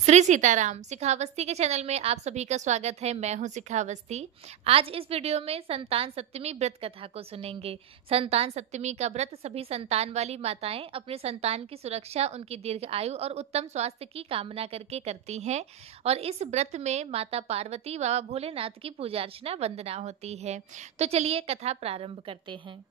श्री सीताराम शिखावस्ती के चैनल में आप सभी का स्वागत है। मैं हूं शिखावस्ती। आज इस वीडियो में संतान सप्तमी व्रत कथा को सुनेंगे। संतान सप्तमी का व्रत सभी संतान वाली माताएं अपने संतान की सुरक्षा, उनकी दीर्घ आयु और उत्तम स्वास्थ्य की कामना करके करती हैं। और इस व्रत में माता पार्वती, बाबा भोलेनाथ की पूजा अर्चना वंदना होती है। तो चलिए कथा प्रारंभ करते हैं।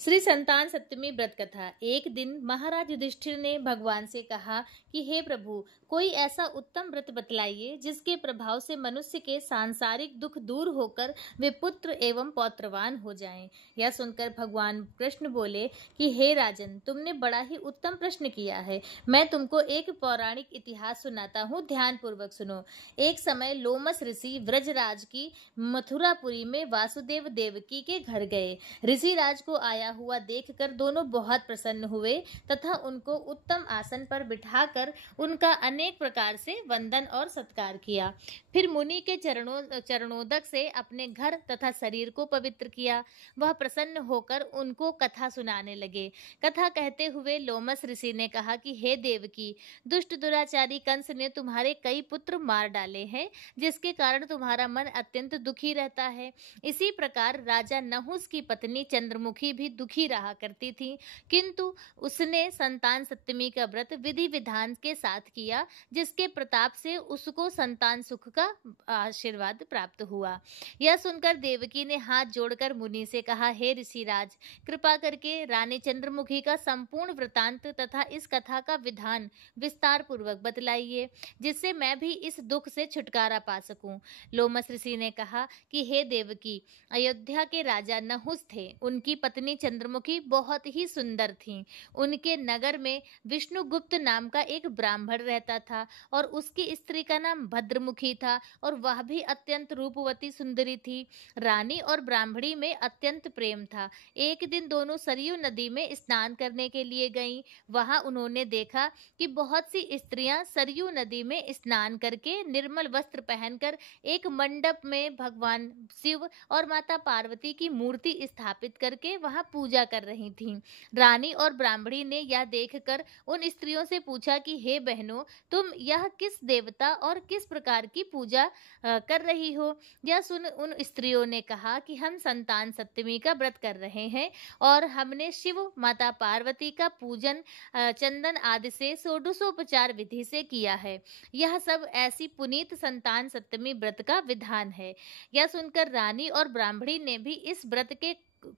श्री संतान सप्तमी व्रत कथा। एक दिन महाराज युधिष्ठिर ने भगवान से कहा कि हे प्रभु, कोई ऐसा उत्तम व्रत बतलाइए जिसके प्रभाव से मनुष्य के सांसारिक दुख दूर होकर वे पुत्र एवं पौत्रवान हो जाएं। यह सुनकर भगवान कृष्ण बोले कि हे राजन, तुमने बड़ा ही उत्तम प्रश्न किया है। मैं तुमको एक पौराणिक इतिहास सुनाता हूँ, ध्यान पूर्वक सुनो। एक समय लोमस ऋषि व्रजराज की मथुरापुरी में वासुदेव देवकी के घर गए। ऋषि राज को आया हुआ देखकर दोनों बहुत प्रसन्न हुए तथा उनको उत्तम आसन पर बिठाकर उनका अनेक प्रकार से वंदन और सत्कार किया। फिर मुनि के चरणोदक से अपने घर तथा शरीर को पवित्र किया। वह प्रसन्न होकर उनको कथा सुनाने लगे। कथा कहते हुए लोमस ऋषि ने कहा कि हे देवकी, दुष्ट दुराचारी कंस ने तुम्हारे कई पुत्र मार डाले हैं, जिसके कारण तुम्हारा मन अत्यंत दुखी रहता है। इसी प्रकार राजा नहुस की पत्नी चंद्रमुखी भी दुखी रहा करती थी, किंतु उसने संतान सप्तमी का व्रत विधि विधान के साथ किया, जिसके प्रताप से उसको संतान सुख का आशीर्वाद प्राप्त हुआ। यह सुनकर देवकी ने हाथ जोड़कर मुनि से कहा, हे ऋषिराज, कृपा करके रानी चंद्रमुखी का संपूर्ण वृतांत तथा इस कथा का विधान विस्तार पूर्वक बतलाइए, जिससे मैं भी इस दुख से छुटकारा पा सकूं। लोमस ऋषि ने कहा कि हे देवकी, अयोध्या के राजा नहुस थे। उनकी पत्नी चंद्रमुखी बहुत ही सुंदर थी। उनके नगर में विष्णुगुप्त नाम का एक ब्राह्मण रहता था और उसकी स्त्री का नाम भद्रमुखी था और वह भी अत्यंत रूपवती सुंदरी थी। रानी और ब्राह्मणी में अत्यंत प्रेम था। एक दिन दोनों सरयू नदी में स्नान करने के लिए गईं। वहां उन्होंने देखा कि बहुत सी स्त्रियां सरयू नदी में स्नान करके निर्मल वस्त्र पहनकर एक मंडप में भगवान शिव और माता पार्वती की मूर्ति स्थापित करके वहां पूजा कर रही थीं। रानी और ब्राह्मणी ने यह देखकर उन स्त्रियों से पूछा कि हे बहनों, तुम यह किस देवता और किस प्रकार की पूजा कर रही हो? यह सुन उन स्त्रियों ने कहा कि हम संतान सप्तमी का व्रत कर रहे हैं और हमने शिव माता पार्वती का पूजन चंदन आदि से षोडशोपचार विधि से किया है। यह सब ऐसी पुनीत संतान सप्तमी व्रत का विधान है। यह सुनकर रानी और ब्राह्मणी ने भी इस व्रत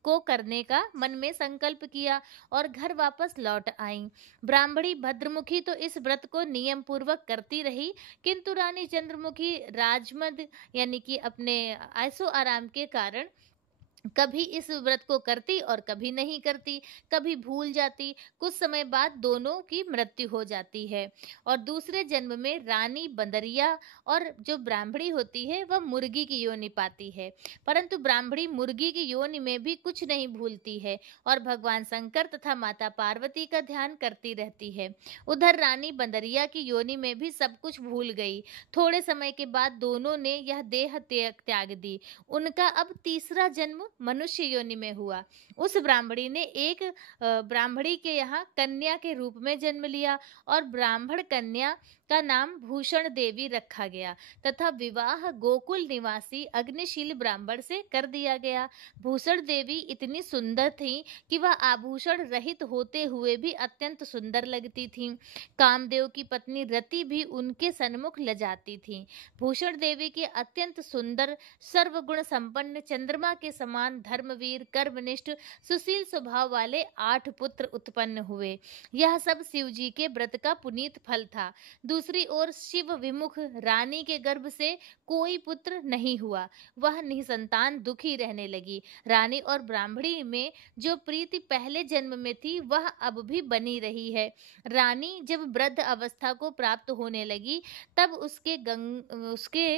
को करने का मन में संकल्प किया और घर वापस लौट आईं। ब्राह्मणी भद्रमुखी तो इस व्रत को नियम पूर्वक करती रही, किंतु रानी चंद्रमुखी राजमद यानी कि अपने ऐशो आराम के कारण कभी इस व्रत को करती और कभी नहीं करती, कभी भूल जाती। कुछ समय बाद दोनों की मृत्यु हो जाती है और दूसरे जन्म में रानी बंदरिया और जो ब्राह्मणी होती है वह मुर्गी की योनि पाती है। परंतु ब्राह्मणी मुर्गी की योनि में भी कुछ नहीं भूलती है और भगवान शंकर तथा माता पार्वती का ध्यान करती रहती है। उधर रानी बंदरिया की योनि में भी सब कुछ भूल गई। थोड़े समय के बाद दोनों ने यह देह त्याग दी। उनका अब तीसरा जन्म मनुष्य योनि में हुआ। उस ब्राह्मणी ने एक ब्राह्मणी के यहाँ कन्या के रूप में जन्म लिया और ब्राह्मण कन्या का नाम भूषण देवी रखा गया तथा विवाह गोकुल निवासी अग्निशील ब्राह्मण से कर दिया गया। भूषण देवी इतनी सुंदर थी कि वह आभूषण रहित होते हुए भी अत्यंत सुंदर लगती थीं। कामदेव की पत्नी रति भी उनके सन्मुख लजाती थी। भूषण देवी के अत्यंत सुंदर सर्वगुण संपन्न चंद्रमा के समान धर्मवीर कर्मनिष्ठ सुशील स्वभाव वाले 8 पुत्र उत्पन्न हुए। यह सब शिव जी के व्रत का पुनीत फल था। दूसरी ओर शिव विमुख रानी के गर्भ से कोई पुत्र नहीं हुआ। वह निसंतान दुखी रहने लगी। रानी और ब्राह्मणी में जो प्रीति पहले जन्म में थी वह अब भी बनी रही है। रानी जब वृद्ध अवस्था को प्राप्त होने लगी तब उसके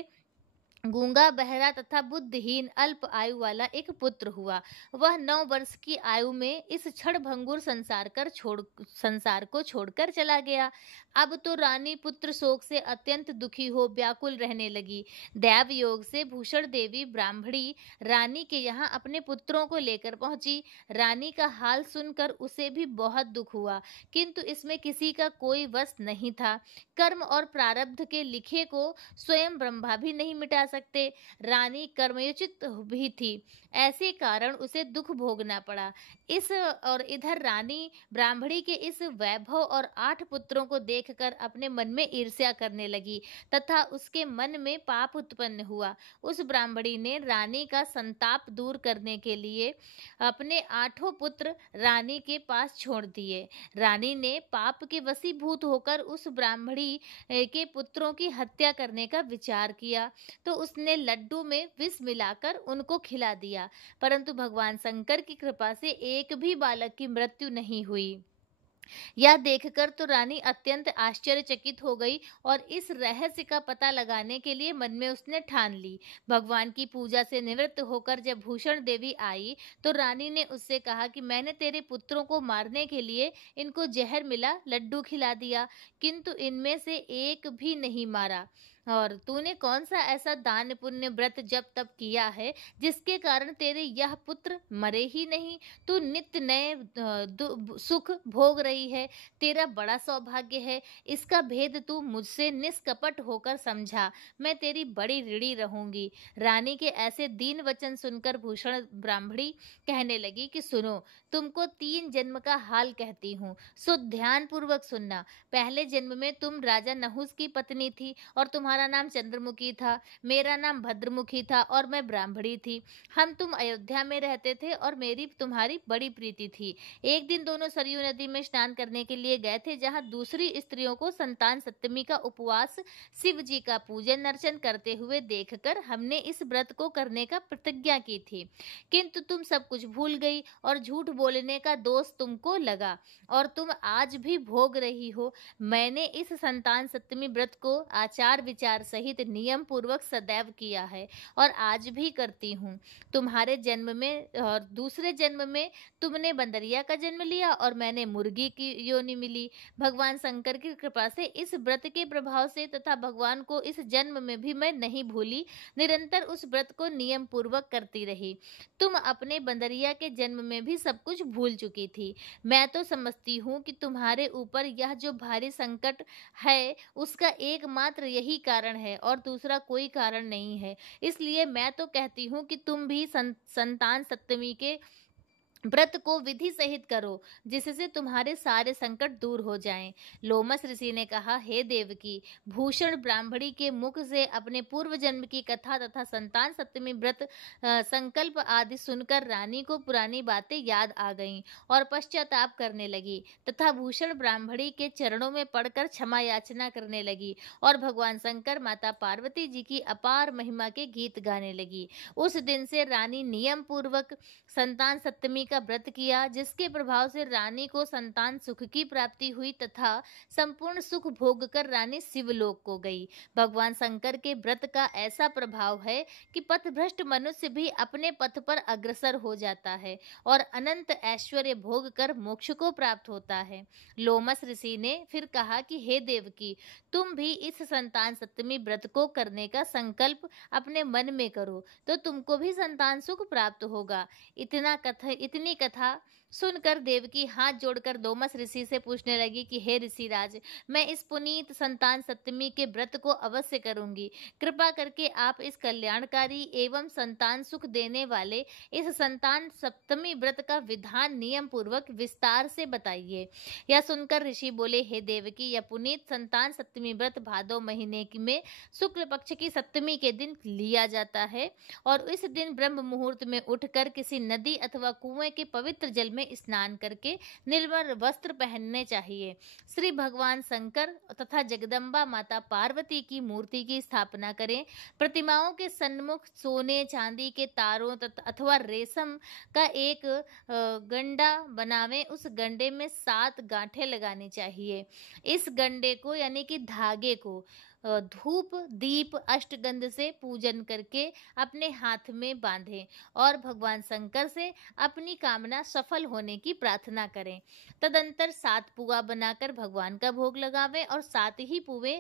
गूंगा, बहरा तथा बुद्धिहीन अल्प आयु वाला एक पुत्र हुआ। वह 9 वर्ष की आयु में इस क्षणभंगुर संसार को छोड़कर चला गया। अब तो रानी पुत्र शोक से अत्यंत दुखी हो व्याकुल रहने लगी। दैव योग से भूषण देवी ब्राह्मणी रानी के यहाँ अपने पुत्रों को लेकर पहुंची। रानी का हाल सुनकर उसे भी बहुत दुख हुआ, किंतु इसमें किसी का कोई वश नहीं था। कर्म और प्रारब्ध के लिखे को स्वयं ब्रह्मा भी नहीं मिटा सकते। रानी कर्मयोचित भी थी, ऐसे कारण उसे दुख भोगना पड़ा। इस और इधर रानी ब्राह्मणी के इस वैभव और 8 पुत्रों को देखकर अपने मन में ईर्ष्या करने लगी तथा उसके मन में पाप उत्पन्न हुआ। उस ब्राह्मणी ने रानी का संताप दूर करने के लिए अपने 8 पुत्र रानी के पास छोड़ दिए। रानी ने पाप के वशीभूत होकर उस ब्राह्मणी के पुत्रों की हत्या करने का विचार किया, तो उसने लड्डू में विष मिलाकर उनको खिला दिया, परंतु भगवान शंकर की कृपा से एक भी बालक की मृत्यु नहीं हुई। यह देखकर तो रानी अत्यंत आश्चर्यचकित हो गई और इस रहस्य का पता लगाने के लिए मन में उसने ठान ली। भगवान की पूजा से निवृत्त होकर जब भूषण देवी आई तो रानी ने उससे कहा कि मैंने तेरे पुत्रों को मारने के लिए इनको जहर मिला लड्डू खिला दिया, किंतु इनमें से एक भी नहीं मारा। और तूने कौन सा ऐसा दान पुण्य व्रत जब तब किया है जिसके कारण तेरे यह पुत्र मरे ही नहीं? तू नित्य नए सुख भोग रही है, तेरा बड़ा सौभाग्य है। इसका भेद तू मुझसे निष्कपट होकर समझा, मैं तेरी बड़ी ऋणी रहूंगी। रानी के ऐसे दीन वचन सुनकर भूषण ब्राह्मणी कहने लगी कि सुनो, तुमको 3 जन्म का हाल कहती हूँ, सो ध्यान पूर्वक सुनना। पहले जन्म में तुम राजा नहुस की पत्नी थी और तुम्हारा नाम चंद्रमुखी था, मेरा नाम भद्रमुखी था और मैं ब्राह्मणी थी। हम तुम अयोध्या में रहते थे और मेरी तुम्हारी बड़ी प्रीति थी। एक दिन दोनों सरयू नदी में स्नान करने के लिए गए थे, जहाँ दूसरी स्त्रियों को संतान सप्तमी का उपवास, शिव जी का पूजन अर्चन करते हुए देखकर हमने इस व्रत को करने का प्रतिज्ञा की थी, किंतु तुम सब कुछ भूल गई और झूठ बोलने का दोष तुमको लगा और तुम आज भी भोग रही हो। मैंने इस संतान सप्तमी व्रत को आचार विचार सहित नियम पूर्वक सदैव किया है और आज भी करती हूँ। तुम्हारे जन्म में और दूसरे जन्म में तुमने बंदरिया का जन्म लिया और मैंने मुर्गी की योनि मिली। भगवान शंकर की कृपा से इस व्रत के प्रभाव से तथा भगवान को इस जन्म में भी मैं नहीं भूली, निरंतर उस व्रत को नियम पूर्वक करती रही। तुम अपने बंदरिया के जन्म में भी सब कुछ भूल चुकी थी। मैं तो समझती हूँ कि तुम्हारे ऊपर यह जो भारी संकट है उसका एकमात्र यही कारण है और दूसरा कोई कारण नहीं है। इसलिए मैं तो कहती हूँ कि तुम भी संतान सप्तमी के व्रत को विधि सहित करो, जिससे तुम्हारे सारे संकट दूर हो जाएं। लोमस ऋषि ने कहा, हे देवकी, भूषण ब्राह्मणी के मुख से अपने पूर्व जन्म की कथा तथा संतान सप्तमी व्रत संकल्प आदि सुनकर रानी को पुरानी बातें याद आ गईं और पश्चाताप करने लगी तथा भूषण ब्राह्मणी के चरणों में पड़कर क्षमा याचना करने लगी और भगवान शंकर, माता पार्वती जी की अपार महिमा के गीत गाने लगी। उस दिन से रानी नियम पूर्वक संतान सप्तमी का व्रत किया, जिसके प्रभाव से रानी को संतान सुख की प्राप्ति हुई तथा संपूर्ण सुख भोग कर रानी शिवलोक को गई। भगवान शंकर के व्रत का ऐसा प्रभाव है कि पथभ्रष्ट मनुष्य भी अपने पथ पर अग्रसर हो जाता है और अनंत ऐश्वर्य भोग कर मोक्ष को प्राप्त होता है। लोमस ऋषि ने फिर कहा कि हे देवकी, तुम भी इस संतान सप्तमी व्रत को करने का संकल्प अपने मन में करो, तो तुमको भी संतान सुख प्राप्त होगा। इतनी कथा सुनकर देवकी हाथ जोड़कर लोमस ऋषि से पूछने लगी कि हे ऋषिराज, मैं इस पुनीत संतान सप्तमी के व्रत को अवश्य करूंगी। कृपा करके आप इस कल्याणकारी एवं संतान सुख देने वाले इस संतान सप्तमी व्रत का विधान नियम पूर्वक विस्तार से बताइए। यह सुनकर ऋषि बोले, हे देवकी, यह पुनीत संतान सप्तमी व्रत भादो महीने में शुक्ल पक्ष की सप्तमी के दिन लिया जाता है और इस दिन ब्रह्म मुहूर्त में उठकर किसी नदी अथवा कुएं के पवित्र जल में स्नान करके निर्मल वस्त्र पहनने चाहिए। श्री भगवान शंकर तथा जगदम्बा माता पार्वती की मूर्ति की स्थापना करें। प्रतिमाओं के सन्मुख सोने चांदी के तारों अथवा रेशम का एक गंडा बनावें। उस गंडे में 7 गांठें लगानी चाहिए। इस गंडे को यानी कि धागे को धूप दीप अष्टगंध से पूजन करके अपने हाथ में बांधें और भगवान शंकर से अपनी कामना सफल होने की प्रार्थना करें। तदंतर 7 पुआ बनाकर भगवान का भोग लगावें और 7 ही पुए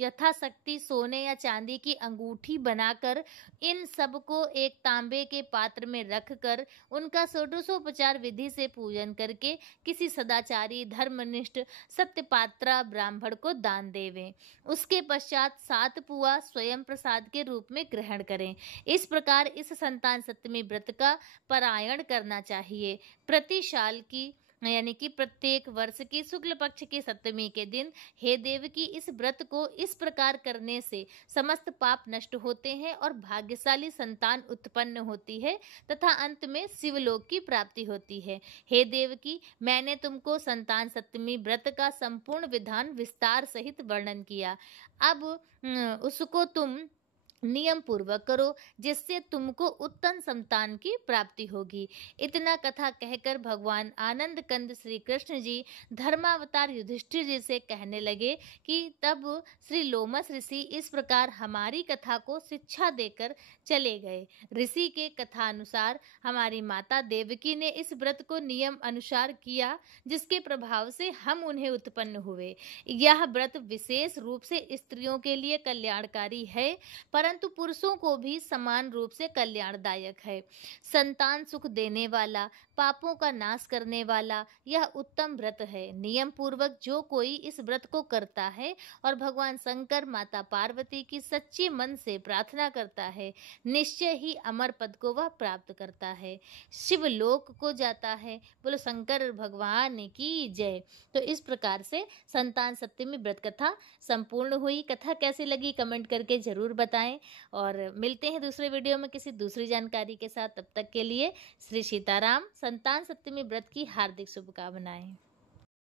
यथाशक्ति सोने या चांदी की अंगूठी बनाकर इन सबको एक तांबे के पात्र में रखकर उनका षोडशोपचार विधि से पूजन करके किसी सदाचारी धर्मनिष्ठ सत्यपात्रा ब्राह्मण को दान देवें। उसके पश्चात 7 पुआ स्वयं प्रसाद के रूप में ग्रहण करें। इस प्रकार इस संतान सप्तमी व्रत का पारायण करना चाहिए। प्रति साल की यानी कि प्रत्येक वर्ष की शुक्ल पक्ष की सप्तमी के दिन हे देव की इस व्रत को इस प्रकार करने से समस्त पाप नष्ट होते हैं और भाग्यशाली संतान उत्पन्न होती है तथा अंत में शिवलोक की प्राप्ति होती है। हे देव की मैंने तुमको संतान सप्तमी व्रत का संपूर्ण विधान विस्तार सहित वर्णन किया। अब उसको तुम नियम पूर्वक करो जिससे तुमको उत्तम संतान की प्राप्ति होगी। इतना कथा कहकर भगवान आनंद कंद श्री कृष्ण जी धर्मावतार युधिष्ठिर जी से कहने लगे कि तब श्री लोमस ऋषि इस प्रकार हमारी कथा को शिक्षा देकर चले गए। ऋषि के कथा अनुसार हमारी माता देवकी ने इस व्रत को नियम अनुसार किया जिसके प्रभाव से हम उन्हें उत्पन्न हुए। यह व्रत विशेष रूप से स्त्रियों के लिए कल्याणकारी है परंतु पुरुषों को भी समान रूप से कल्याणदायक है। संतान सुख देने वाला पापों का नाश करने वाला यह उत्तम व्रत है। नियम पूर्वक जो कोई इस व्रत को करता है और भगवान शंकर माता पार्वती की सच्चे मन से प्रार्थना करता है निश्चय ही अमर पद को वह प्राप्त करता है, शिवलोक को जाता है। बोलो शंकर भगवान की जय। तो इस प्रकार से संतान सप्तमी व्रत कथा संपूर्ण हुई। कथा कैसी लगी कमेंट करके जरूर बताएं और मिलते हैं दूसरे वीडियो में किसी दूसरी जानकारी के साथ। तब तक के लिए श्री सीताराम। संतान सप्तमी व्रत की हार्दिक शुभकामनाएं।